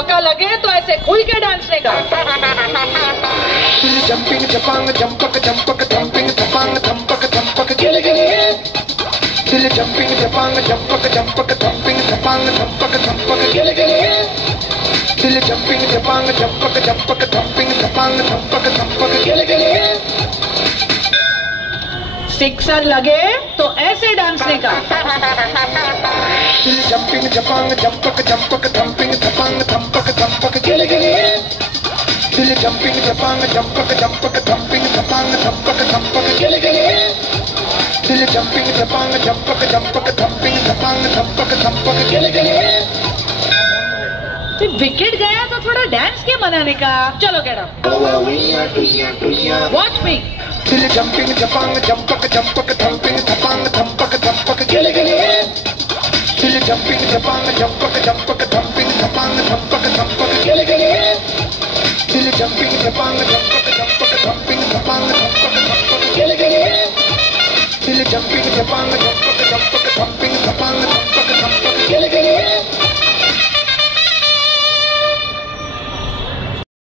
मौका लगे तो ऐसे खुल के डांसने का। जंपिंग जपांग जंपक जंपक जंपिंग जपांग जंपक जंपक गिले गिले दिल जंपिंग जपांग जंपक जंपक जंपिंग जपांग जंपक जंपक गिले गिले दिल जंपिंग जपांग जंपक जंपक जंपिंग जपांग जंपक जंपक गिले गिले। सिक्सर लगे तो ऐसे डांसने का। दिल जंपिंग जपांग जंपक जंपक जंपिंग जपांग जंपक जंपक गिले गिले दिल जंपिंग जपांग जंपक जंपक जंपिंग जपांग जंपक जंपक गिले गिले दिल जंपिंग जपांग जंपक जंपक जंपिंग जपांग जंपक जंपक गिले गिले। तो विकेट गया तो थोड़ा डांस के मनाने का। चलो गेट अप, वॉच मी। दिल जंपिंग जपांग जंपक जंपक जंपिंग जपांग जंपक जंपक गिले गिले दिल जंपिंग जपांग जंपक जंपक जंपिंग जपांग जंपक जंपक गिले गिले दिल जंपिंग जपांग जंपक जंपक जंपिंग जपांग जंपक जंपक गिले गिले दिल जंपिंग जपांग जंपक जंपक जंपिंग जपांग